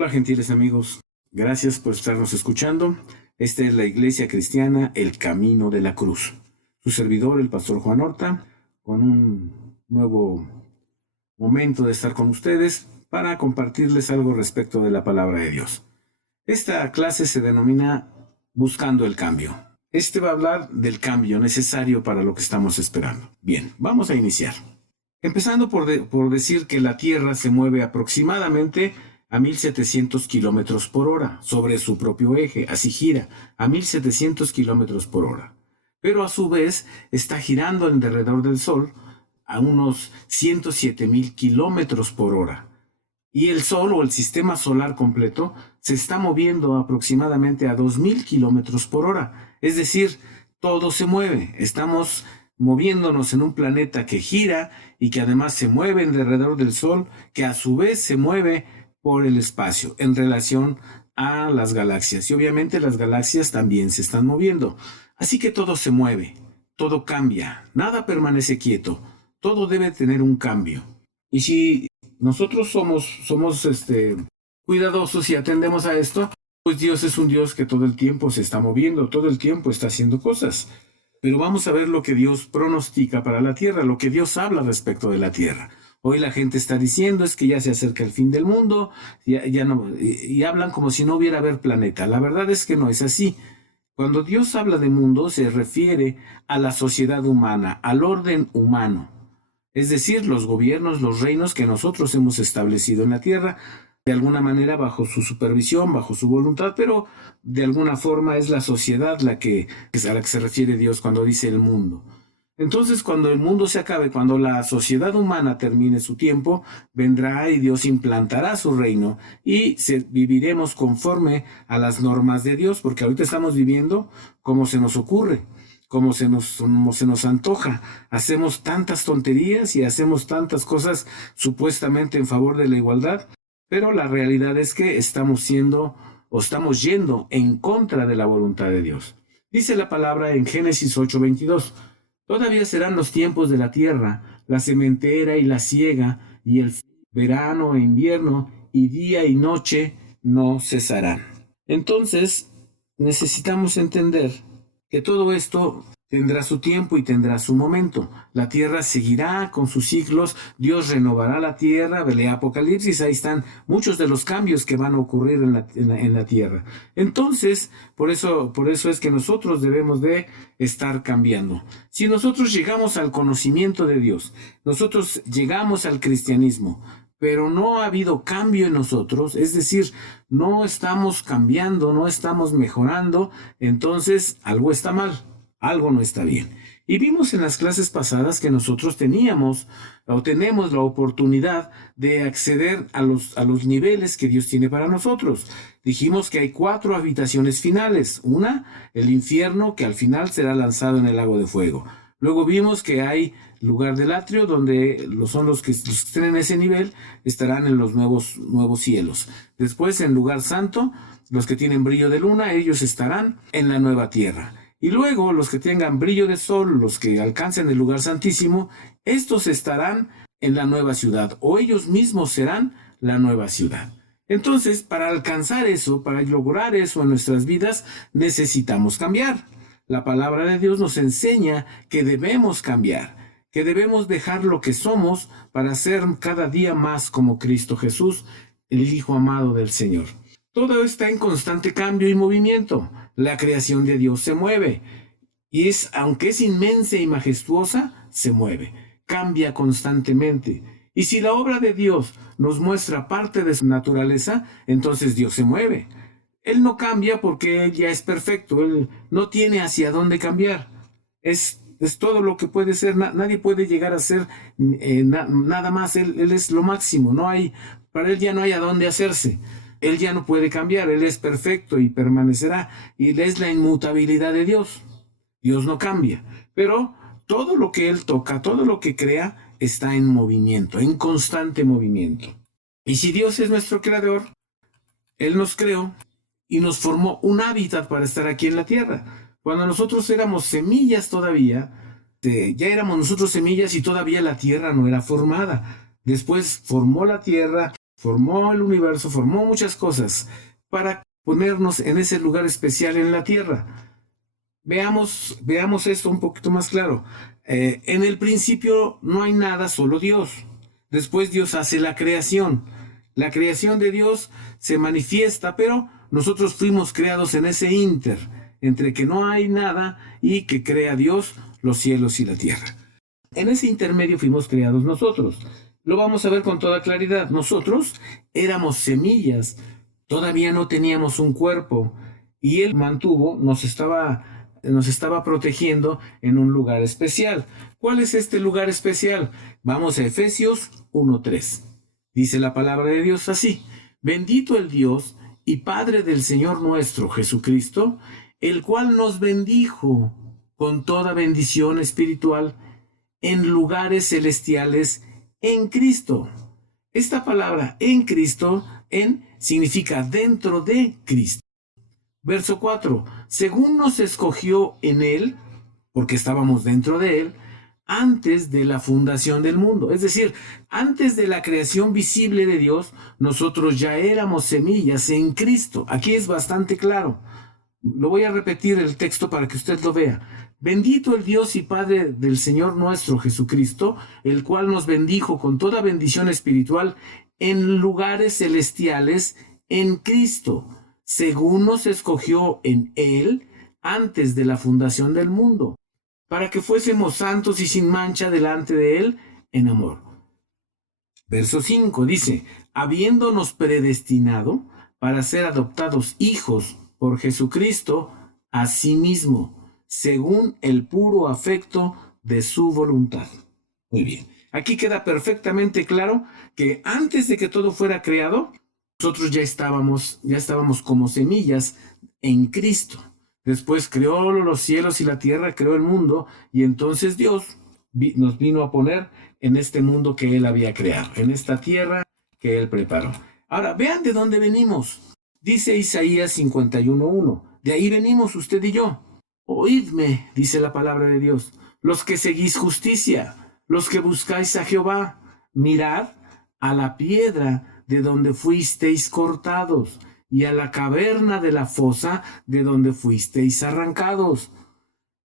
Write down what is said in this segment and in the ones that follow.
Hola, gentiles amigos, gracias por estarnos escuchando. Esta es la Iglesia Cristiana El Camino de la Cruz. Su servidor, el pastor Juan Horta, con un nuevo momento de estar con ustedes para compartirles algo respecto de la palabra de Dios. Esta clase se denomina Buscando el Cambio. Este va a hablar del cambio necesario para lo que estamos esperando. Bien, vamos a iniciar. Empezando por decir que la Tierra se mueve aproximadamente a 1700 kilómetros por hora sobre su propio eje, así gira a 1700 kilómetros por hora. Pero a su vez está girando alrededor del Sol a unos 107.000 kilómetros por hora. Y el Sol o el sistema solar completo se está moviendo aproximadamente a 2000 kilómetros por hora. Es decir, todo se mueve. Estamos moviéndonos en un planeta que gira y que además se mueve alrededor del Sol, que a su vez se mueve por el espacio en relación a las galaxias. Y obviamente las galaxias también se están moviendo. Así que todo se mueve, todo cambia, nada permanece quieto, todo debe tener un cambio. Y si nosotros somos cuidadosos y atendemos a esto, pues Dios es un Dios que todo el tiempo se está moviendo, todo el tiempo está haciendo cosas. Pero vamos a ver lo que Dios pronostica para la tierra, lo que Dios habla respecto de la tierra. Hoy la gente está diciendo es que ya se acerca el fin del mundo, ya no, y hablan como si no hubiera haber planeta. La verdad es que no es así. Cuando Dios habla de mundo se refiere a la sociedad humana, al orden humano. Es decir, los gobiernos, los reinos que nosotros hemos establecido en la tierra, de alguna manera bajo su supervisión, bajo su voluntad, pero de alguna forma es la sociedad a la que se refiere Dios cuando dice el mundo. Entonces, cuando el mundo se acabe, cuando la sociedad humana termine su tiempo, vendrá y Dios implantará su reino y viviremos conforme a las normas de Dios, porque ahorita estamos viviendo como se nos ocurre, como se nos antoja. Hacemos tantas tonterías y hacemos tantas cosas supuestamente en favor de la igualdad, pero la realidad es que estamos yendo en contra de la voluntad de Dios. Dice la palabra en Génesis 8:22. Todavía serán los tiempos de la tierra, la sementera y la siega, y el verano e invierno, y día y noche no cesarán. Entonces, necesitamos entender que todo esto tendrá su tiempo y tendrá su momento. La tierra seguirá con sus ciclos, Dios renovará la tierra, lee Apocalipsis, ahí están muchos de los cambios que van a ocurrir en la tierra. Entonces, por eso es que nosotros debemos de estar cambiando. Si nosotros llegamos al conocimiento de Dios, nosotros llegamos al cristianismo, pero no ha habido cambio en nosotros, es decir, no estamos cambiando, no estamos mejorando, entonces algo está mal, algo no está bien. Y vimos en las clases pasadas que nosotros tenemos la oportunidad de acceder a los niveles que Dios tiene para nosotros. Dijimos que hay 4 habitaciones finales. Una, el infierno, que al final será lanzado en el lago de fuego. Luego vimos que hay lugar del atrio, donde los que estén en ese nivel estarán en los nuevos cielos. Después, en lugar santo, los que tienen brillo de luna, ellos estarán en la nueva tierra. Y luego, los que tengan brillo de sol, los que alcancen el lugar santísimo, estos estarán en la nueva ciudad, o ellos mismos serán la nueva ciudad. Entonces, para alcanzar eso, para lograr eso en nuestras vidas, necesitamos cambiar. La palabra de Dios nos enseña que debemos cambiar, que debemos dejar lo que somos para ser cada día más como Cristo Jesús, el Hijo amado del Señor. Todo está en constante cambio y movimiento. La creación de Dios se mueve y aunque es inmensa y majestuosa, se mueve, cambia constantemente. Y si la obra de Dios nos muestra parte de su naturaleza, entonces Dios se mueve. Él no cambia porque Él ya es perfecto, Él no tiene hacia dónde cambiar. Es todo lo que puede ser, nadie puede llegar a ser nada más, él es lo máximo, para Él ya no hay a dónde hacerse. Él ya no puede cambiar, Él es perfecto y permanecerá, y es la inmutabilidad de Dios. Dios no cambia, pero todo lo que Él toca, todo lo que crea, está en movimiento, en constante movimiento. Y si Dios es nuestro creador, Él nos creó y nos formó un hábitat para estar aquí en la tierra. Cuando nosotros éramos semillas todavía, ya éramos nosotros semillas y todavía la tierra no era formada. Después formó la tierra formó el universo, formó muchas cosas para ponernos en ese lugar especial en la tierra. Veamos esto un poquito más claro. En el principio no hay nada, solo Dios. Después Dios hace la creación. La creación de Dios se manifiesta, pero nosotros fuimos creados en ese ínter, entre que no hay nada y que crea Dios los cielos y la tierra. En ese intermedio fuimos creados nosotros. Lo vamos a ver con toda claridad. Nosotros éramos semillas, todavía no teníamos un cuerpo, y Él nos estaba protegiendo en un lugar especial. ¿Cuál es este lugar especial? Vamos a Efesios 1:3. Dice la palabra de Dios así: bendito el Dios y Padre del Señor nuestro Jesucristo, el cual nos bendijo con toda bendición espiritual en lugares celestiales en Cristo. Esta palabra en Cristo, significa dentro de Cristo. Verso 4, según nos escogió en Él, porque estábamos dentro de Él, antes de la fundación del mundo. Es decir, antes de la creación visible de Dios, nosotros ya éramos semillas en Cristo. Aquí es bastante claro. Lo voy a repetir el texto para que usted lo vea. Bendito el Dios y Padre del Señor nuestro Jesucristo, el cual nos bendijo con toda bendición espiritual en lugares celestiales en Cristo, según nos escogió en Él antes de la fundación del mundo, para que fuésemos santos y sin mancha delante de Él en amor. Verso 5 dice: habiéndonos predestinado para ser adoptados hijos por Jesucristo a sí mismo, según el puro afecto de su voluntad. Muy bien. Aquí queda perfectamente claro que antes de que todo fuera creado, nosotros ya estábamos como semillas en Cristo. Después creó los cielos y la tierra, creó el mundo, y entonces Dios nos vino a poner en este mundo que Él había creado, en esta tierra que Él preparó. Ahora, vean de dónde venimos. Dice Isaías 51:1, de ahí venimos usted y yo. Oídme, dice la palabra de Dios, los que seguís justicia, los que buscáis a Jehová, mirad a la piedra de donde fuisteis cortados, y a la caverna de la fosa de donde fuisteis arrancados.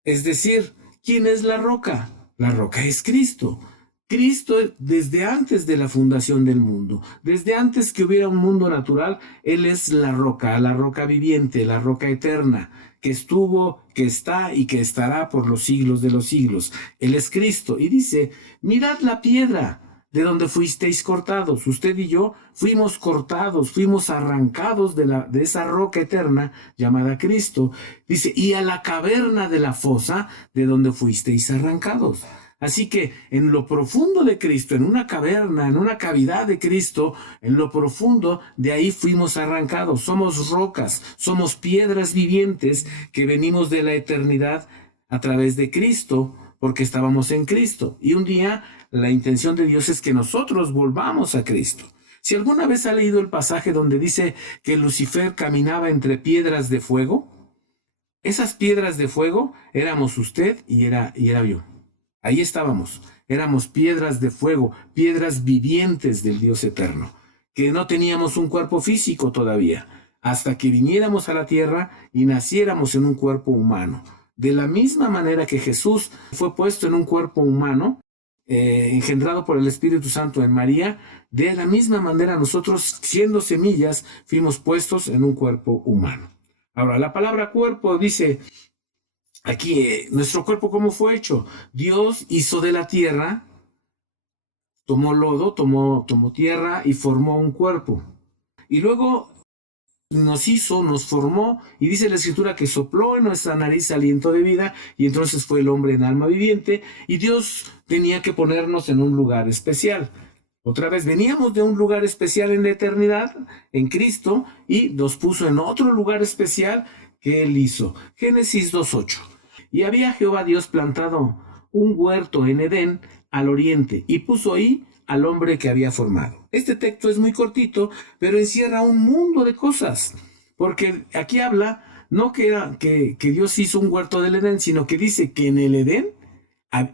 Es decir, ¿quién es la roca? La roca es Cristo. Cristo, desde antes de la fundación del mundo, desde antes que hubiera un mundo natural, Él es la roca viviente, la roca eterna, que estuvo, que está y que estará por los siglos de los siglos. Él es Cristo. Y dice, mirad la piedra de donde fuisteis cortados. Usted y yo fuimos cortados, fuimos arrancados de esa roca eterna llamada Cristo. Dice, y a la caverna de la fosa de donde fuisteis arrancados. Así que en lo profundo de Cristo, en una caverna, en una cavidad de Cristo, en lo profundo de ahí fuimos arrancados. Somos rocas, somos piedras vivientes que venimos de la eternidad a través de Cristo, porque estábamos en Cristo. Y un día la intención de Dios es que nosotros volvamos a Cristo. Si alguna vez ha leído el pasaje donde dice que Lucifer caminaba entre piedras de fuego, esas piedras de fuego éramos usted y era yo. Ahí estábamos, éramos piedras de fuego, piedras vivientes del Dios eterno, que no teníamos un cuerpo físico todavía, hasta que viniéramos a la tierra y naciéramos en un cuerpo humano. De la misma manera que Jesús fue puesto en un cuerpo humano, engendrado por el Espíritu Santo en María, de la misma manera nosotros, siendo semillas, fuimos puestos en un cuerpo humano. Ahora, la palabra cuerpo dice aquí, nuestro cuerpo, ¿cómo fue hecho? Dios hizo de la tierra, tomó lodo, tomó tierra y formó un cuerpo. Y luego nos formó, y dice la Escritura que sopló en nuestra nariz aliento de vida, y entonces fue el hombre en alma viviente, y Dios tenía que ponernos en un lugar especial. Otra vez, veníamos de un lugar especial en la eternidad, en Cristo, y nos puso en otro lugar especial que Él hizo. Génesis 2:8. Y había Jehová Dios plantado un huerto en Edén al oriente, y puso ahí al hombre que había formado. Este texto es muy cortito, pero encierra un mundo de cosas, porque aquí habla no que Dios hizo un huerto del Edén, sino que dice que en el Edén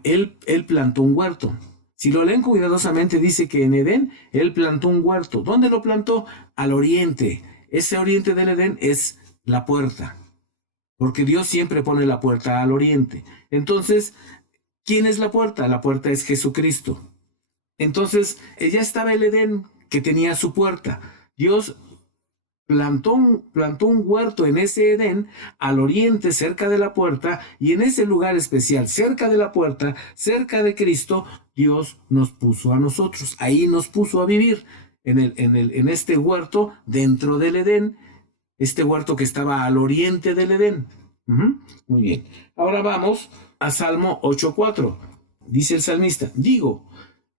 él plantó un huerto. Si lo leen cuidadosamente, dice que en Edén él plantó un huerto. ¿Dónde lo plantó? Al oriente. Ese oriente del Edén es la puerta, porque Dios siempre pone la puerta al oriente. Entonces, ¿quién es la puerta? La puerta es Jesucristo. Entonces, ya estaba el Edén que tenía su puerta. Dios plantó un huerto en ese Edén al oriente, cerca de la puerta, y en ese lugar especial, cerca de la puerta, cerca de Cristo, Dios nos puso a nosotros. Ahí nos puso a vivir en este huerto dentro del Edén, este huerto que estaba al oriente del Edén. Muy bien. Ahora vamos a Salmo 8:4. Dice el salmista, digo,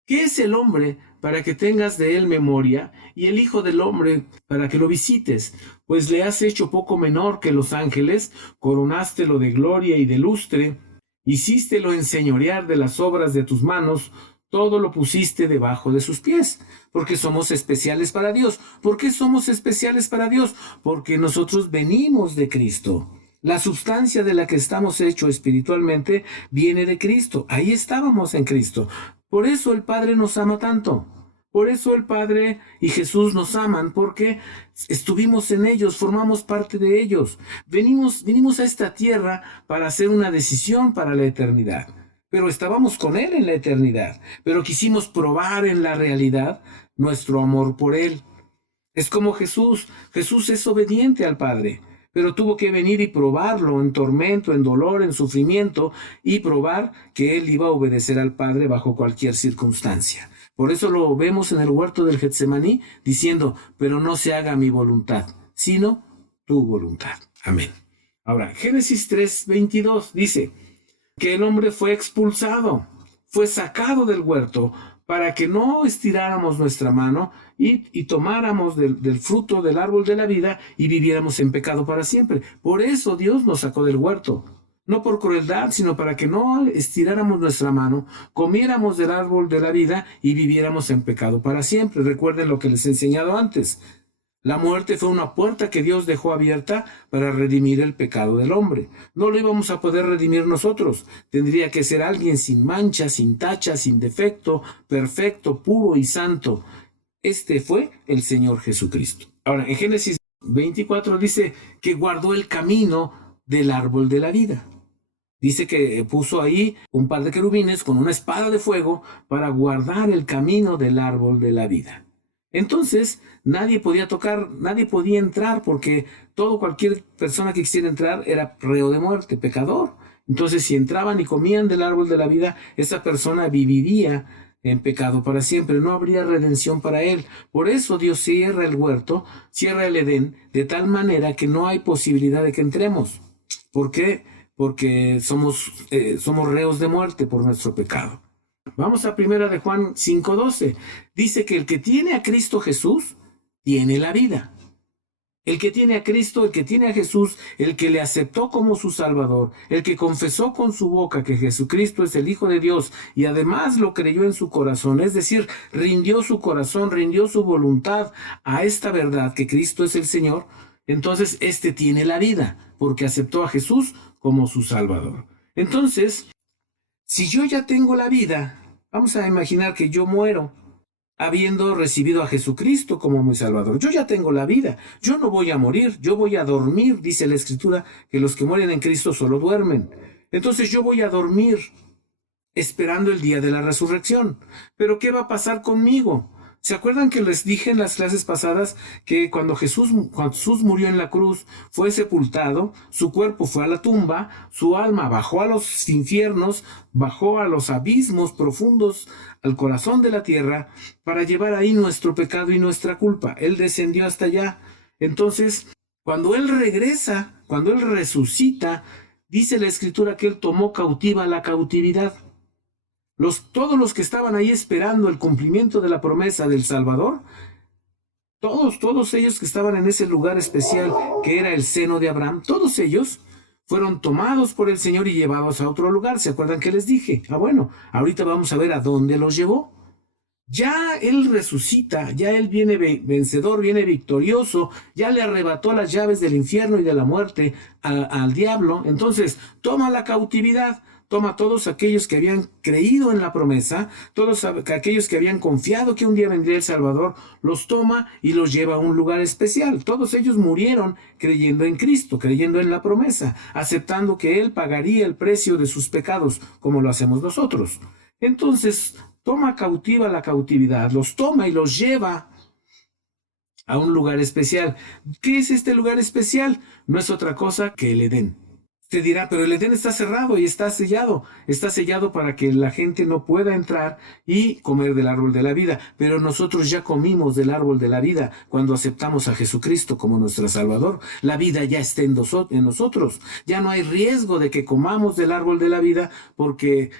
¿qué es el hombre para que tengas de él memoria, y el hijo del hombre para que lo visites? Pues le has hecho poco menor que los ángeles, coronástelo de gloria y de lustre, hicístelo enseñorear de las obras de tus manos, todo lo pusiste debajo de sus pies, porque somos especiales para Dios. ¿Por qué somos especiales para Dios? Porque nosotros venimos de Cristo. La sustancia de la que estamos hechos espiritualmente viene de Cristo. Ahí estábamos en Cristo. Por eso el Padre nos ama tanto. Por eso el Padre y Jesús nos aman, porque estuvimos en ellos, formamos parte de ellos. Venimos a esta tierra para hacer una decisión para la eternidad. Pero estábamos con Él en la eternidad. Pero quisimos probar en la realidad nuestro amor por Él. Es como Jesús. Jesús es obediente al Padre, pero tuvo que venir y probarlo en tormento, en dolor, en sufrimiento, y probar que Él iba a obedecer al Padre bajo cualquier circunstancia. Por eso lo vemos en el huerto del Getsemaní diciendo, pero no se haga mi voluntad, sino tu voluntad. Amén. Ahora, Génesis 3:22 dice que el hombre fue expulsado, fue sacado del huerto para que no estiráramos nuestra mano y tomáramos del fruto del árbol de la vida y viviéramos en pecado para siempre. Por eso Dios nos sacó del huerto. No por crueldad, sino para que no estiráramos nuestra mano, comiéramos del árbol de la vida y viviéramos en pecado para siempre. Recuerden lo que les he enseñado antes. La muerte fue una puerta que Dios dejó abierta para redimir el pecado del hombre. No lo íbamos a poder redimir nosotros. Tendría que ser alguien sin mancha, sin tacha, sin defecto, perfecto, puro y santo. Este fue el Señor Jesucristo. Ahora, en Génesis 24 dice que guardó el camino del árbol de la vida. Dice que puso ahí un par de querubines con una espada de fuego para guardar el camino del árbol de la vida. Entonces, nadie podía tocar, nadie podía entrar, porque cualquier persona que quisiera entrar era reo de muerte, pecador. Entonces, si entraban y comían del árbol de la vida, esa persona viviría en pecado para siempre, no habría redención para él. Por eso Dios cierra el huerto, cierra el Edén, de tal manera que no hay posibilidad de que entremos. ¿Por qué? Porque somos reos de muerte por nuestro pecado. Vamos a 1 de Juan 5:12. Dice que el que tiene a Cristo Jesús, tiene la vida. El que tiene a Cristo, el que tiene a Jesús, el que le aceptó como su Salvador, el que confesó con su boca que Jesucristo es el Hijo de Dios y además lo creyó en su corazón, es decir, rindió su corazón, rindió su voluntad a esta verdad que Cristo es el Señor, entonces este tiene la vida, porque aceptó a Jesús como su Salvador. Entonces, si yo ya tengo la vida, vamos a imaginar que yo muero habiendo recibido a Jesucristo como mi Salvador. Yo ya tengo la vida, yo no voy a morir, yo voy a dormir, dice la Escritura, que los que mueren en Cristo solo duermen. Entonces yo voy a dormir esperando el día de la resurrección. Pero ¿qué va a pasar conmigo? ¿Se acuerdan que les dije en las clases pasadas que cuando Jesús murió en la cruz, fue sepultado, su cuerpo fue a la tumba, su alma bajó a los infiernos, bajó a los abismos profundos, al corazón de la tierra, para llevar ahí nuestro pecado y nuestra culpa? Él descendió hasta allá. Entonces, cuando Él regresa, cuando Él resucita, dice la Escritura que Él tomó cautiva la cautividad. Todos los que estaban ahí esperando el cumplimiento de la promesa del Salvador, todos ellos que estaban en ese lugar especial que era el seno de Abraham, todos ellos fueron tomados por el Señor y llevados a otro lugar. ¿Se acuerdan que les dije? Bueno, ahorita vamos a ver a dónde los llevó. Ya Él resucita, ya Él viene vencedor, viene victorioso, ya le arrebató las llaves del infierno y de la muerte al diablo. Entonces toma la cautividad, toma a todos aquellos que habían creído en la promesa, todos aquellos que habían confiado que un día vendría el Salvador, los toma y los lleva a un lugar especial. Todos ellos murieron creyendo en Cristo, creyendo en la promesa, aceptando que Él pagaría el precio de sus pecados, como lo hacemos nosotros. Entonces, toma cautiva la cautividad, los toma y los lleva a un lugar especial. ¿Qué es este lugar especial? No es otra cosa que el Edén. Usted dirá, pero el Edén está cerrado y está sellado. Está sellado para que la gente no pueda entrar y comer del árbol de la vida. Pero nosotros ya comimos del árbol de la vida cuando aceptamos a Jesucristo como nuestro Salvador. La vida ya está en nosotros. Ya no hay riesgo de que comamos del árbol de la vida porque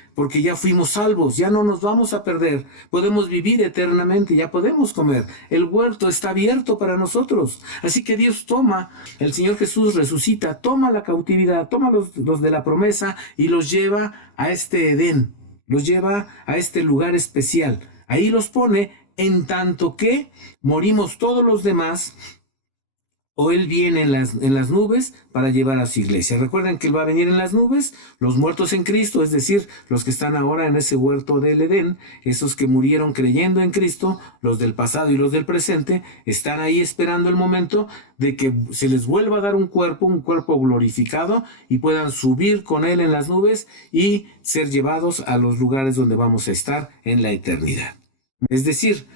ya fuimos salvos. Ya no nos vamos a perder. Podemos vivir eternamente. Ya podemos comer. El huerto está abierto para nosotros. Así que Dios toma, el Señor Jesús resucita, toma la cautividad, toma los de la promesa y los lleva a este Edén, los lleva a este lugar especial. Ahí los pone en tanto que morimos todos los demás, o Él viene en las nubes para llevar a su iglesia. Recuerden que Él va a venir en las nubes, los muertos en Cristo, es decir, los que están ahora en ese huerto del Edén, esos que murieron creyendo en Cristo, los del pasado y los del presente, están ahí esperando el momento de que se les vuelva a dar un cuerpo glorificado y puedan subir con Él en las nubes y ser llevados a los lugares donde vamos a estar en la eternidad. Es decir,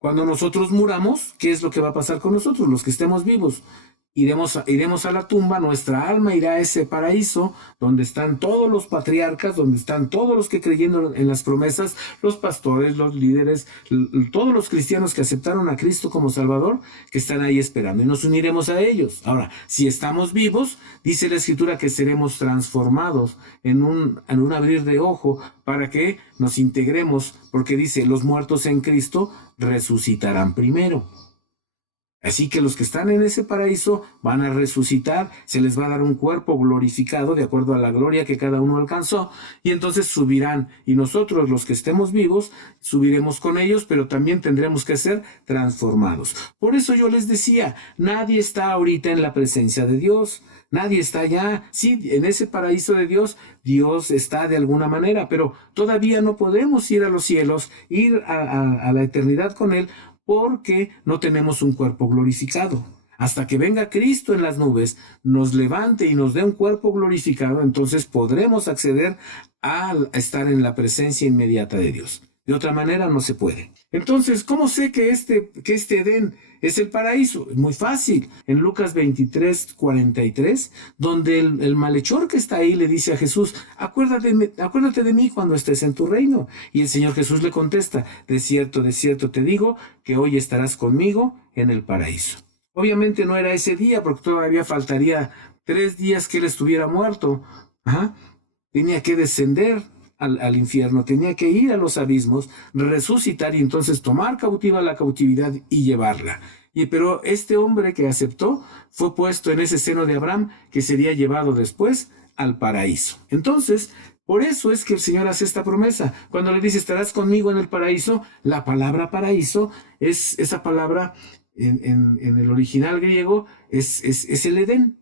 cuando nosotros muramos, ¿qué es lo que va a pasar con nosotros, los que estemos vivos? Iremos a la tumba, nuestra alma irá a ese paraíso donde están todos los patriarcas, donde están todos los que creyendo en las promesas, los pastores, los líderes, todos los cristianos que aceptaron a Cristo como Salvador, que están ahí esperando y nos uniremos a ellos. Ahora, si estamos vivos, dice la Escritura que seremos transformados en un abrir de ojo para que nos integremos, porque dice, los muertos en Cristo resucitarán primero. Así que los que están en ese paraíso van a resucitar, se les va a dar un cuerpo glorificado de acuerdo a la gloria que cada uno alcanzó, y entonces subirán, y nosotros los que estemos vivos subiremos con ellos, pero también tendremos que ser transformados. Por eso yo les decía, nadie está ahorita en la presencia de Dios, nadie está allá. Sí, en ese paraíso de Dios, Dios está de alguna manera, pero todavía no podemos ir a los cielos, ir a la eternidad con Él, porque no tenemos un cuerpo glorificado. Hasta que venga Cristo en las nubes, nos levante y nos dé un cuerpo glorificado, entonces podremos acceder a estar en la presencia inmediata de Dios. De otra manera no se puede. Entonces, ¿cómo sé que este Edén es el paraíso? Es muy fácil. En Lucas 23:43, donde el malhechor que está ahí le dice a Jesús, acuérdate de mí cuando estés en tu reino. Y el Señor Jesús le contesta, de cierto te digo, que hoy estarás conmigo en el paraíso. Obviamente no era ese día, porque todavía faltaría 3 días que él estuviera muerto. Tenía que descender al infierno, tenía que ir a los abismos, resucitar y entonces tomar cautiva la cautividad y llevarla. Pero este hombre que aceptó fue puesto en ese seno de Abraham, que sería llevado después al paraíso. Entonces, por eso es que el Señor hace esta promesa. Cuando le dice, estarás conmigo en el paraíso, la palabra paraíso es esa palabra en el original griego, es el Edén.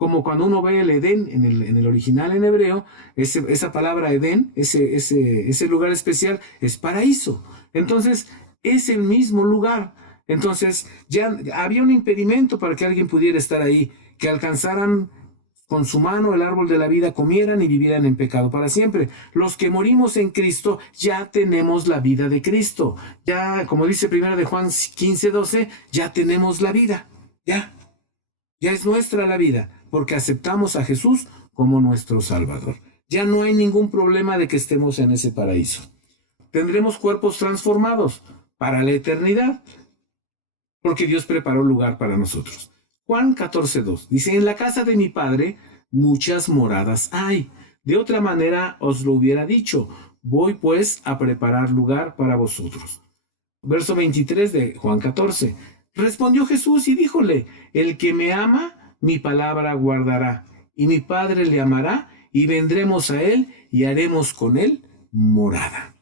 Como cuando uno ve el Edén en el original en hebreo, esa palabra Edén, ese lugar especial, es paraíso. Entonces, es el mismo lugar. Entonces, ya había un impedimento para que alguien pudiera estar ahí, que alcanzaran con su mano el árbol de la vida, comieran y vivieran en pecado para siempre. Los que morimos en Cristo ya tenemos la vida de Cristo. Ya, como dice 1 de Juan 15:12, ya tenemos la vida. Ya es nuestra la vida, porque aceptamos a Jesús como nuestro Salvador. Ya no hay ningún problema de que estemos en ese paraíso. Tendremos cuerpos transformados para la eternidad, porque Dios preparó lugar para nosotros. Juan 14:2 dice, en la casa de mi Padre muchas moradas hay. De otra manera os lo hubiera dicho, voy pues a preparar lugar para vosotros. Verso 23 de Juan 14. Respondió Jesús y díjole, el que me ama, mi palabra guardará, y mi Padre le amará, y vendremos a él, y haremos con él morada.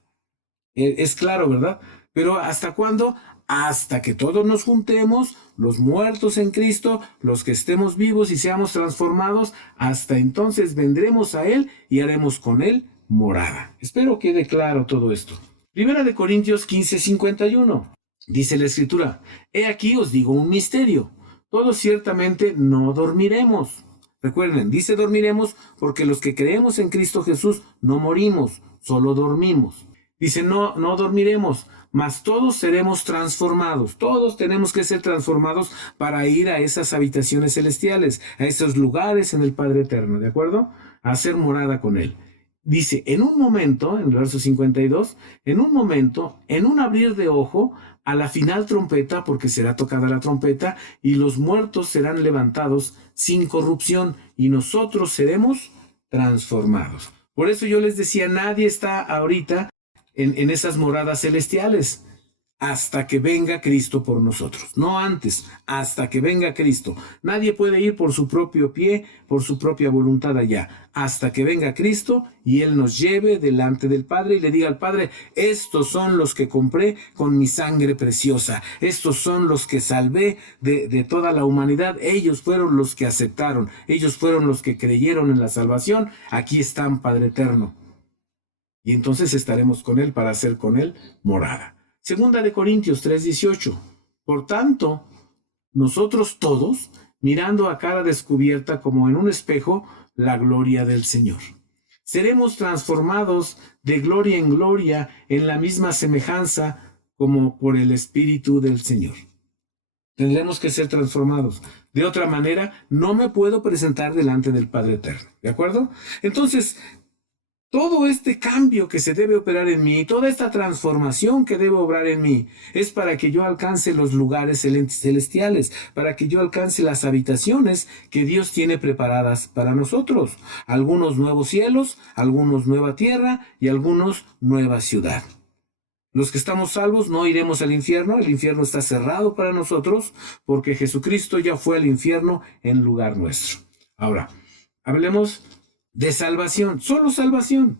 Es claro, ¿verdad? Pero ¿hasta cuándo? hasta que todos nos juntemos, los muertos en Cristo, los que estemos vivos y seamos transformados, hasta entonces vendremos a Él y haremos con Él morada. Espero quede claro todo esto. Primera de Corintios 15:51. Dice la Escritura: He aquí os digo un misterio. Todos ciertamente no dormiremos. Recuerden, dice dormiremos porque los que creemos en Cristo Jesús no morimos, solo dormimos. Dice no dormiremos, mas todos seremos transformados. Todos tenemos que ser transformados para ir a esas habitaciones celestiales, a esos lugares en el Padre Eterno, ¿de acuerdo? A hacer morada con Él. Dice, en un momento, en el verso 52, en un momento, en un abrir de ojo, a la final trompeta, porque será tocada la trompeta, y los muertos serán levantados sin corrupción, y nosotros seremos transformados. Por eso yo les decía, nadie está ahorita en esas moradas celestiales hasta que venga Cristo por nosotros. No antes, hasta que venga Cristo. Nadie puede ir por su propio pie, por su propia voluntad allá, hasta que venga Cristo y Él nos lleve delante del Padre y le diga al Padre, estos son los que compré con mi sangre preciosa, estos son los que salvé de toda la humanidad, ellos fueron los que aceptaron, ellos fueron los que creyeron en la salvación, aquí están, Padre eterno. Y entonces estaremos con Él para hacer con Él morada. Segunda de Corintios 3:18. Por tanto, nosotros todos, mirando a cara descubierta como en un espejo, la gloria del Señor. Seremos transformados de gloria en gloria en la misma semejanza como por el Espíritu del Señor. Tendremos que ser transformados. De otra manera, no me puedo presentar delante del Padre Eterno. ¿De acuerdo? Entonces, todo este cambio que se debe operar en mí, toda esta transformación que debe obrar en mí, es para que yo alcance los lugares celestiales, para que yo alcance las habitaciones que Dios tiene preparadas para nosotros. Algunos nuevos cielos, algunos nueva tierra y algunos nueva ciudad. Los que estamos salvos no iremos al infierno, el infierno está cerrado para nosotros, porque Jesucristo ya fue al infierno en lugar nuestro. Ahora, hablemos de salvación, solo salvación.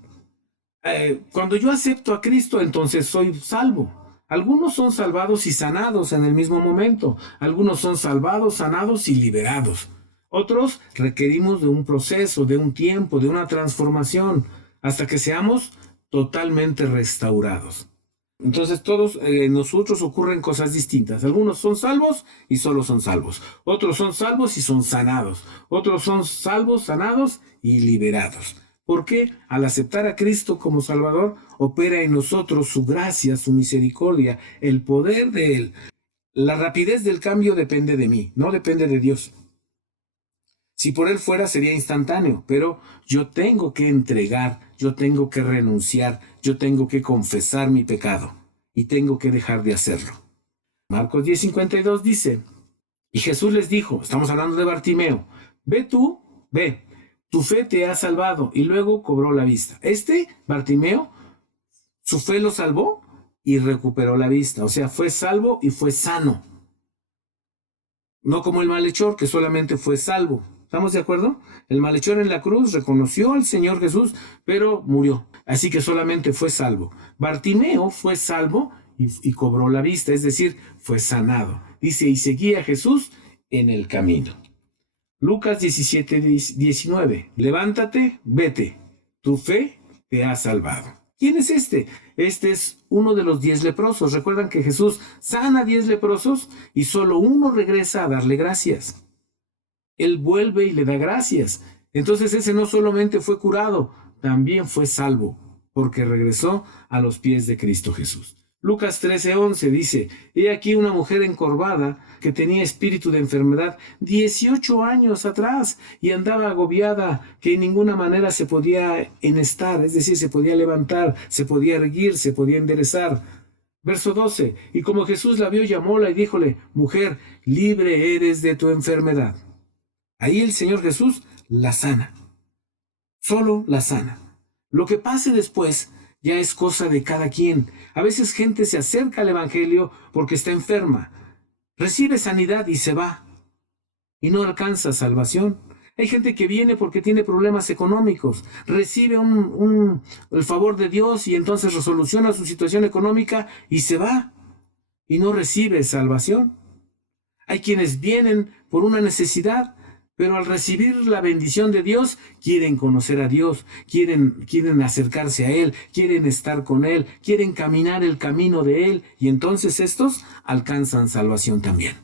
Cuando yo acepto a Cristo, entonces soy salvo. Algunos son salvados y sanados en el mismo momento. Algunos son salvados, sanados y liberados. Otros requerimos de un proceso, de un tiempo, de una transformación, hasta que seamos totalmente restaurados. Entonces todos nosotros ocurren cosas distintas. Algunos son salvos y solo son salvos. Otros son salvos y son sanados. Otros son salvos, sanados y liberados. Porque al aceptar a Cristo como Salvador, opera en nosotros su gracia, su misericordia, el poder de Él. La rapidez del cambio depende de mí, no depende de Dios. Si por Él fuera sería instantáneo, pero yo tengo que entregar, yo tengo que renunciar, yo tengo que confesar mi pecado y tengo que dejar de hacerlo. Marcos 10:52 dice, y Jesús les dijo, estamos hablando de Bartimeo, ve tú, ve, tu fe te ha salvado, y luego cobró la vista. Bartimeo, su fe lo salvó y recuperó la vista, o sea, fue salvo y fue sano. No como el malhechor, que solamente fue salvo. ¿Estamos de acuerdo? El malhechor en la cruz reconoció al Señor Jesús, pero murió. Así que solamente fue salvo. Bartimeo fue salvo y cobró la vista, es decir, fue sanado. Dice, y seguía a Jesús en el camino. Lucas 17:19. Levántate, vete. Tu fe te ha salvado. ¿Quién es este? Este es uno de los 10 leprosos. Recuerdan que Jesús sana a 10 leprosos y solo uno regresa a darle gracias. Él vuelve y le da gracias. Entonces ese no solamente fue curado, también fue salvo, porque regresó a los pies de Cristo Jesús. Lucas 13:11 dice, he aquí una mujer encorvada que tenía espíritu de enfermedad 18 años atrás y andaba agobiada, que en ninguna manera se podía enestar, es decir, se podía levantar, se podía erguir, se podía enderezar. Verso 12, y como Jesús la vio, llamóla y díjole, mujer, libre eres de tu enfermedad. Ahí el Señor Jesús la sana, solo la sana. Lo que pase después ya es cosa de cada quien. A veces gente se acerca al Evangelio porque está enferma, recibe sanidad y se va, y no alcanza salvación. Hay gente que viene porque tiene problemas económicos, recibe el favor de Dios y entonces resoluciona su situación económica y se va. y no recibes salvación. Hay quienes vienen por una necesidad, pero al recibir la bendición de Dios, quieren conocer a Dios, quieren acercarse a Él, quieren estar con Él, quieren caminar el camino de Él, y entonces estos alcanzan salvación también.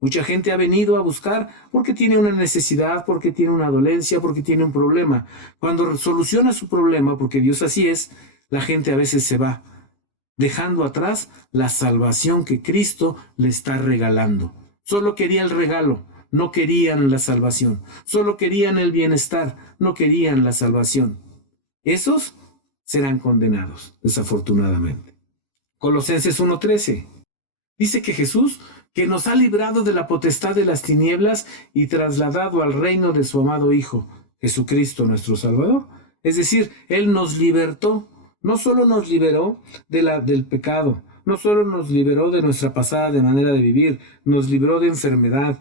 Mucha gente ha venido a buscar porque tiene una necesidad, porque tiene una dolencia, porque tiene un problema. Cuando soluciona su problema, porque Dios así es, la gente a veces se va, dejando atrás la salvación que Cristo le está regalando. Solo quería el regalo, no querían la salvación. Solo querían el bienestar, no querían la salvación. Esos serán condenados, desafortunadamente. Colosenses 1:13 dice que Jesús, que nos ha librado de la potestad de las tinieblas y trasladado al reino de su amado Hijo, Jesucristo nuestro Salvador. Es decir, Él nos libertó. No solo nos liberó del pecado, no solo nos liberó de nuestra pasada de manera de vivir, nos libró de enfermedad,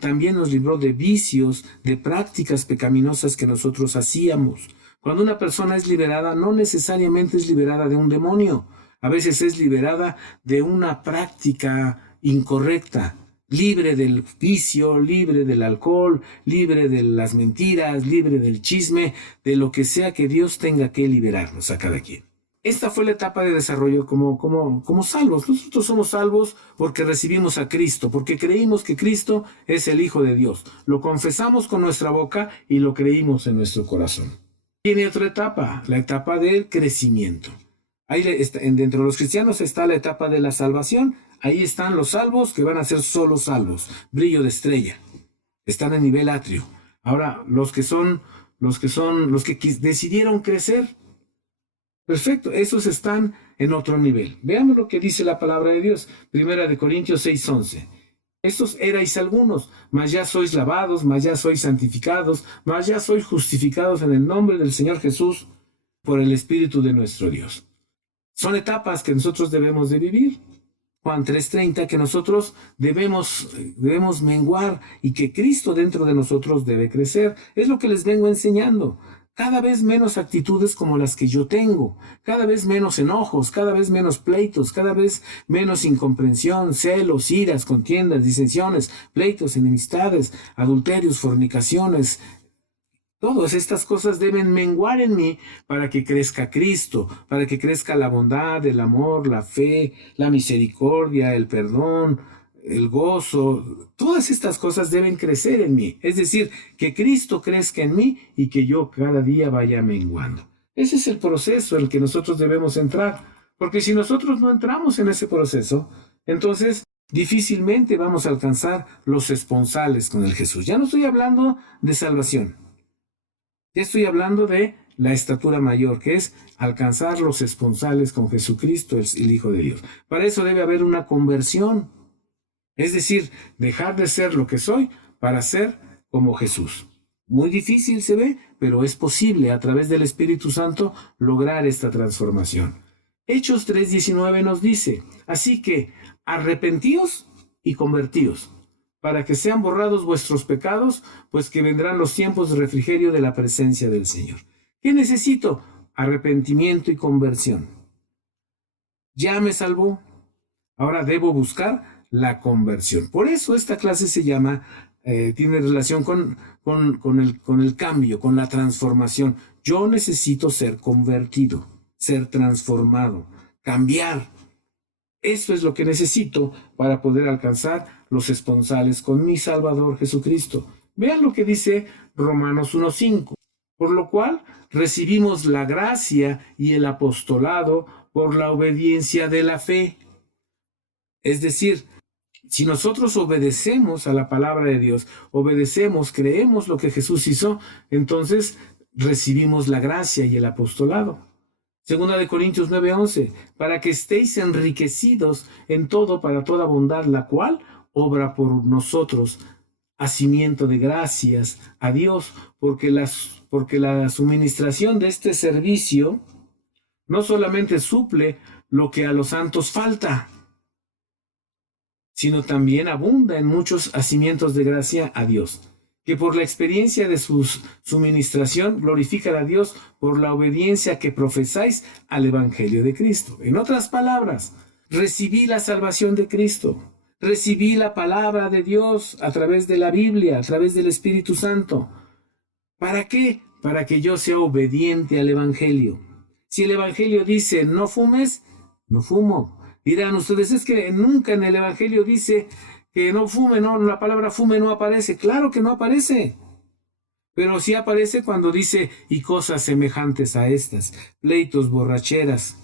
también nos libró de vicios, de prácticas pecaminosas que nosotros hacíamos. Cuando una persona es liberada, no necesariamente es liberada de un demonio, a veces es liberada de una práctica incorrecta, libre del vicio, libre del alcohol, libre de las mentiras, libre del chisme, de lo que sea que Dios tenga que liberarnos a cada quien. Esta fue la etapa de desarrollo como salvos. Nosotros somos salvos porque recibimos a Cristo, porque creímos que Cristo es el Hijo de Dios. Lo confesamos con nuestra boca y lo creímos en nuestro corazón. Tiene otra etapa, la etapa del crecimiento. Ahí dentro de los cristianos está la etapa de la salvación. Ahí están los salvos que van a ser solo salvos, brillo de estrella. Están en nivel atrio. Ahora, los que decidieron crecer, perfecto, esos están en otro nivel. Veamos lo que dice la palabra de Dios. 1 Corintios 6:11. Estos erais algunos, mas ya sois lavados, mas ya sois santificados, mas ya sois justificados en el nombre del Señor Jesús por el Espíritu de nuestro Dios. Son etapas que nosotros debemos de vivir. Juan 3:30, que nosotros debemos menguar y que Cristo dentro de nosotros debe crecer. Es lo que les vengo enseñando. Cada vez menos actitudes como las que yo tengo, cada vez menos enojos, cada vez menos pleitos, cada vez menos incomprensión, celos, iras, contiendas, disensiones, pleitos, enemistades, adulterios, fornicaciones. Todas estas cosas deben menguar en mí para que crezca Cristo, para que crezca la bondad, el amor, la fe, la misericordia, el perdón, el gozo. Todas estas cosas deben crecer en mí. Es decir, que Cristo crezca en mí y que yo cada día vaya menguando. Ese es el proceso en el que nosotros debemos entrar. Porque si nosotros no entramos en ese proceso, entonces difícilmente vamos a alcanzar los esponsales con el Jesús. Ya no estoy hablando de salvación. Ya estoy hablando de la estatura mayor, que es alcanzar los esponsales con Jesucristo, el Hijo de Dios. Para eso debe haber una conversión. Es decir, dejar de ser lo que soy para ser como Jesús. Muy difícil se ve, pero es posible a través del Espíritu Santo lograr esta transformación. Hechos 3:19 nos dice, así que arrepentíos y convertíos, para que sean borrados vuestros pecados, pues que vendrán los tiempos de refrigerio de la presencia del Señor. ¿Qué necesito? Arrepentimiento y conversión. Ya me salvó, ahora debo buscar la conversión. Por eso esta clase se llama, tiene relación con el cambio, con la transformación. Yo necesito ser convertido, ser transformado, cambiar. Eso es lo que necesito para poder alcanzar los esponsales con mi Salvador Jesucristo. Vean lo que dice Romanos 1:5. Por lo cual recibimos la gracia y el apostolado por la obediencia de la fe. Es decir, si nosotros obedecemos a la palabra de Dios, obedecemos, creemos lo que Jesús hizo, entonces recibimos la gracia y el apostolado. 2 Corintios 9:11, para que estéis enriquecidos en todo para toda bondad, la cual obra por nosotros hacimiento de gracias a Dios, porque la suministración de este servicio no solamente suple lo que a los santos falta, sino también abunda en muchos hacimientos de gracia a Dios, que por la experiencia de su suministración glorifican a Dios por la obediencia que profesáis al Evangelio de Cristo. En otras palabras, Recibí la salvación de Cristo. Recibí la palabra de Dios a través de la Biblia, a través del Espíritu Santo. ¿Para qué? Para que yo sea obediente al Evangelio. Si el Evangelio dice no fumes, no fumo. Dirán ustedes, es que nunca en el Evangelio dice que no fume, no, la palabra fume no aparece. Claro que no aparece. Pero sí aparece cuando dice y cosas semejantes a estas, pleitos, borracheras,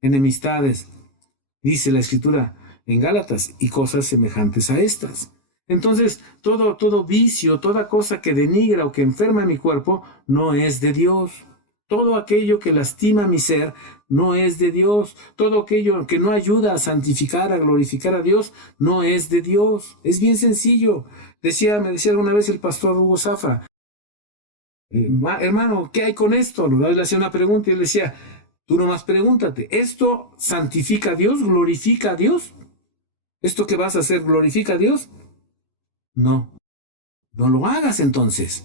enemistades, dice la Escritura en Gálatas, y cosas semejantes a estas. Entonces, todo vicio, toda cosa que denigra o que enferma mi cuerpo, no es de Dios. Todo aquello que lastima mi ser, no es de Dios. Todo aquello que no ayuda a santificar, a glorificar a Dios, no es de Dios. Es bien sencillo. Me decía alguna vez el pastor Hugo Zafra, hermano, ¿qué hay con esto? Le hacía una pregunta y él decía, tú nomás pregúntate, ¿esto santifica a Dios? ¿Glorifica a Dios? ¿Esto que vas a hacer glorifica a Dios? No, no lo hagas entonces.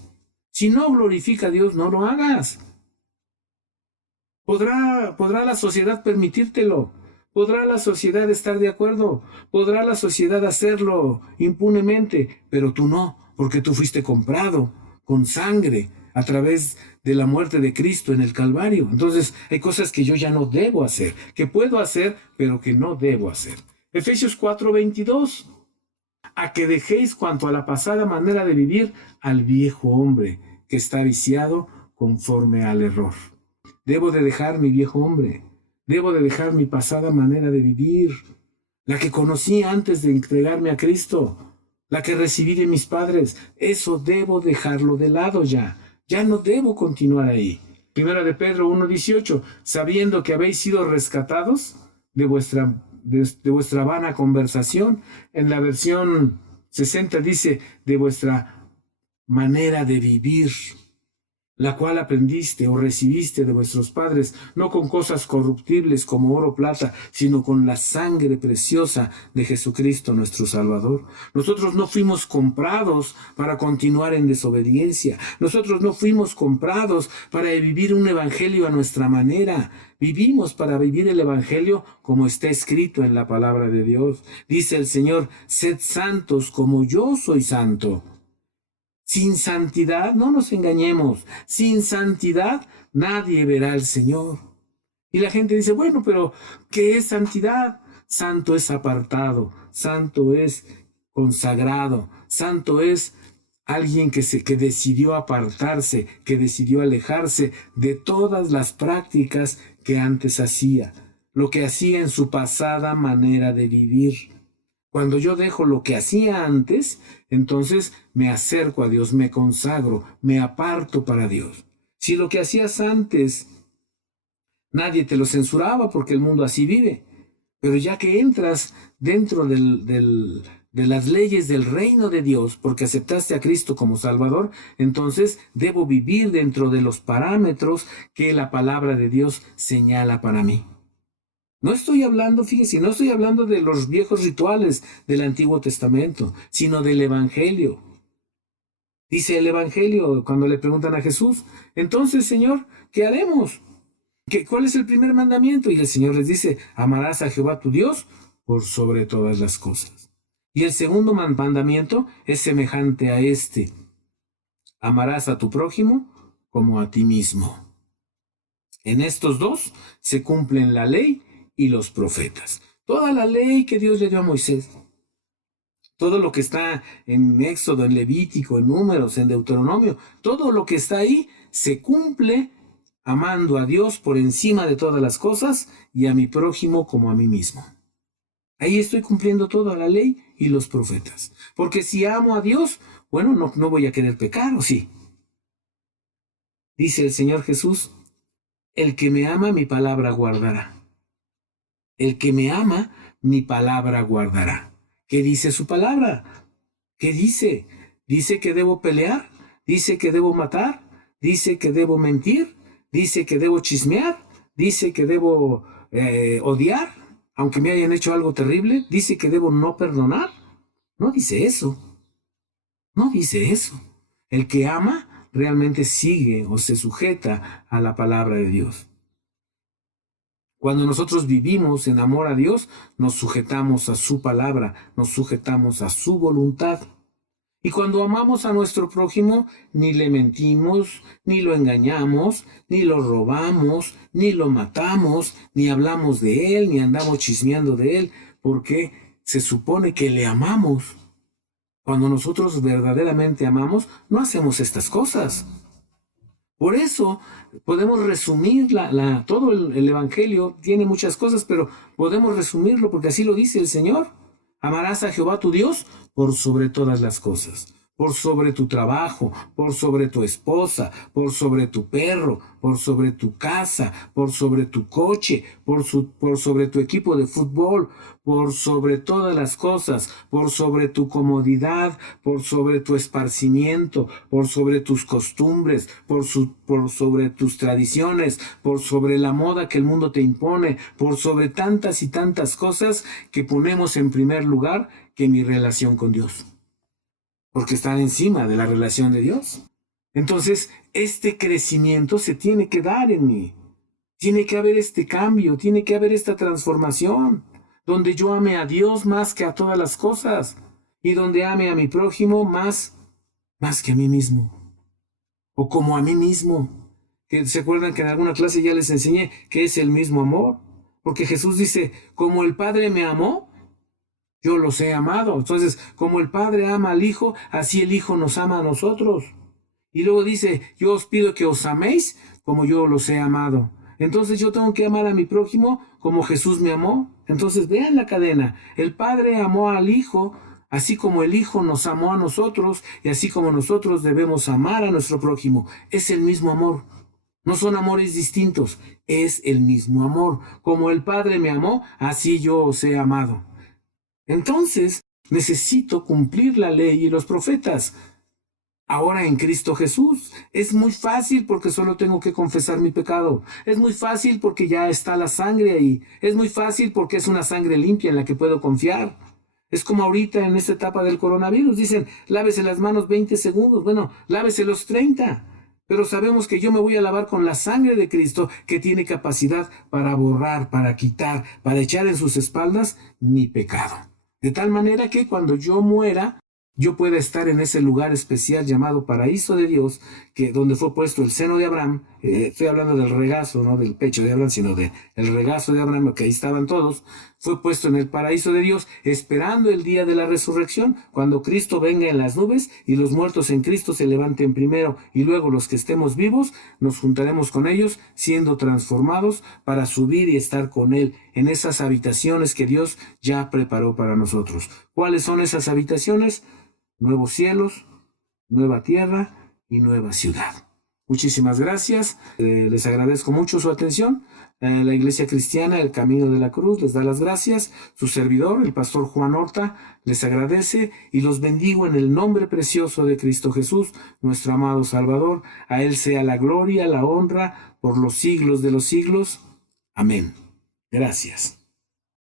Si no glorifica a Dios, no lo hagas. ¿Podrá la sociedad permitírtelo? ¿Podrá la sociedad estar de acuerdo? ¿Podrá la sociedad hacerlo impunemente? Pero tú no, porque tú fuiste comprado con sangre a través de la muerte de Cristo en el Calvario. Entonces hay cosas que yo ya no debo hacer, que puedo hacer, pero que no debo hacer. Efesios 4:22. A que dejéis cuanto a la pasada manera de vivir al viejo hombre, que está viciado conforme al error. Debo de dejar mi viejo hombre, debo de dejar mi pasada manera de vivir, la que conocí antes de entregarme a Cristo, la que recibí de mis padres. Eso debo dejarlo de lado ya, ya no debo continuar ahí. Primera de Pedro 1:18, sabiendo que habéis sido rescatados de vuestra vana conversación. En la versión 60 dice, de vuestra manera de vivir, la cual aprendiste o recibiste de vuestros padres, no con cosas corruptibles como oro o plata, sino con la sangre preciosa de Jesucristo nuestro Salvador. Nosotros no fuimos comprados para continuar en desobediencia. Nosotros no fuimos comprados para vivir un evangelio a nuestra manera. Vivimos para vivir el evangelio como está escrito en la palabra de Dios. Dice el Señor, sed santos como yo soy santo. Sin santidad, no nos engañemos, sin santidad nadie verá al Señor. Y la gente dice, bueno, pero ¿qué es santidad? Santo es apartado, santo es consagrado, santo es alguien que decidió apartarse, que decidió alejarse de todas las prácticas que antes hacía, lo que hacía en su pasada manera de vivir. Cuando yo dejo lo que hacía antes, entonces me acerco a Dios, me consagro, me aparto para Dios. Si lo que hacías antes, nadie te lo censuraba porque el mundo así vive. Pero ya que entras dentro de las leyes del reino de Dios, porque aceptaste a Cristo como Salvador, entonces debo vivir dentro de los parámetros que la palabra de Dios señala para mí. No estoy hablando, fíjense, no estoy hablando de los viejos rituales del Antiguo Testamento, sino del Evangelio. Dice el Evangelio cuando le preguntan a Jesús, entonces, Señor, ¿qué haremos? ¿Cuál es el primer mandamiento? Y el Señor les dice, amarás a Jehová tu Dios por sobre todas las cosas. Y el segundo mandamiento es semejante a este, amarás a tu prójimo como a ti mismo. En estos dos se cumplen la ley y los profetas. Toda la ley que Dios le dio a Moisés, todo lo que está en Éxodo, en Levítico, en Números, en Deuteronomio, todo lo que está ahí se cumple amando a Dios por encima de todas las cosas y a mi prójimo como a mí mismo. Ahí estoy cumpliendo toda la ley y los profetas. Porque si amo a Dios, bueno, no voy a querer pecar, ¿o sí? Dice el Señor Jesús, el que me ama mi palabra guardará. El que me ama mi palabra guardará. ¿Qué dice su palabra? ¿Qué dice? Dice que debo pelear, dice que debo matar, dice que debo mentir, dice que debo chismear, dice que debo odiar, aunque me hayan hecho algo terrible, dice que debo no perdonar. No dice eso, no dice eso. El que ama realmente sigue o se sujeta a la palabra de Dios. Cuando nosotros vivimos en amor a Dios, nos sujetamos a su palabra, nos sujetamos a su voluntad. Y cuando amamos a nuestro prójimo, ni le mentimos, ni lo engañamos, ni lo robamos, ni lo matamos, ni hablamos de él, ni andamos chismeando de él, porque se supone que le amamos. Cuando nosotros verdaderamente amamos, no hacemos estas cosas. Por eso podemos resumir todo el Evangelio, tiene muchas cosas, pero podemos resumirlo porque así lo dice el Señor. Amarás a Jehová tu Dios por sobre todas las cosas, por sobre tu trabajo, por sobre tu esposa, por sobre tu perro, por sobre tu casa, por sobre tu coche, por sobre tu equipo de fútbol, por sobre todas las cosas, por sobre tu comodidad, por sobre tu esparcimiento, por sobre tus costumbres, por sobre tus tradiciones, por sobre la moda que el mundo te impone, por sobre tantas y tantas cosas que ponemos en primer lugar que mi relación con Dios, porque están encima de la relación de Dios. Entonces, este crecimiento se tiene que dar en mí. Tiene que haber este cambio, tiene que haber esta transformación, donde yo ame a Dios más que a todas las cosas y donde ame a mi prójimo más que a mí mismo, o como a mí mismo. Que se acuerdan que en alguna clase ya les enseñé que es el mismo amor, porque Jesús dice, como el Padre me amó, yo los he amado. Entonces, como el Padre ama al Hijo, así el Hijo nos ama a nosotros. Y luego dice, yo os pido que os améis como yo los he amado. Entonces yo tengo que amar a mi prójimo como Jesús me amó. Entonces vean la cadena. El Padre amó al Hijo, así como el Hijo nos amó a nosotros, y así como nosotros debemos amar a nuestro prójimo. Es el mismo amor. No son amores distintos, es el mismo amor. Como el Padre me amó, así yo os he amado. Entonces, necesito cumplir la ley y los profetas. Ahora en Cristo Jesús. Es muy fácil porque solo tengo que confesar mi pecado. Es muy fácil porque ya está la sangre ahí. Es muy fácil porque es una sangre limpia en la que puedo confiar. Es como ahorita en esta etapa del coronavirus. Dicen, lávese las manos 20 segundos. Bueno, lávese los 30. Pero sabemos que yo me voy a lavar con la sangre de Cristo, que tiene capacidad para borrar, para quitar, para echar en sus espaldas mi pecado. De tal manera que cuando yo muera, yo pueda estar en ese lugar especial llamado paraíso de Dios, que donde fue puesto el seno de Abraham. Estoy hablando del regazo, no del pecho de Abraham, sino del regazo de Abraham, que ahí estaban todos. Fue puesto en el paraíso de Dios, esperando el día de la resurrección, cuando Cristo venga en las nubes y los muertos en Cristo se levanten primero, y luego los que estemos vivos nos juntaremos con ellos, siendo transformados para subir y estar con Él en esas habitaciones que Dios ya preparó para nosotros. ¿Cuáles son esas habitaciones? Nuevos cielos, nueva tierra y nueva ciudad. Muchísimas gracias. Les agradezco mucho su atención. La Iglesia Cristiana, el Camino de la Cruz, les da las gracias. Su servidor, el pastor Juan Horta, les agradece y los bendigo en el nombre precioso de Cristo Jesús, nuestro amado Salvador. A Él sea la gloria, la honra por los siglos de los siglos. Amén. Gracias.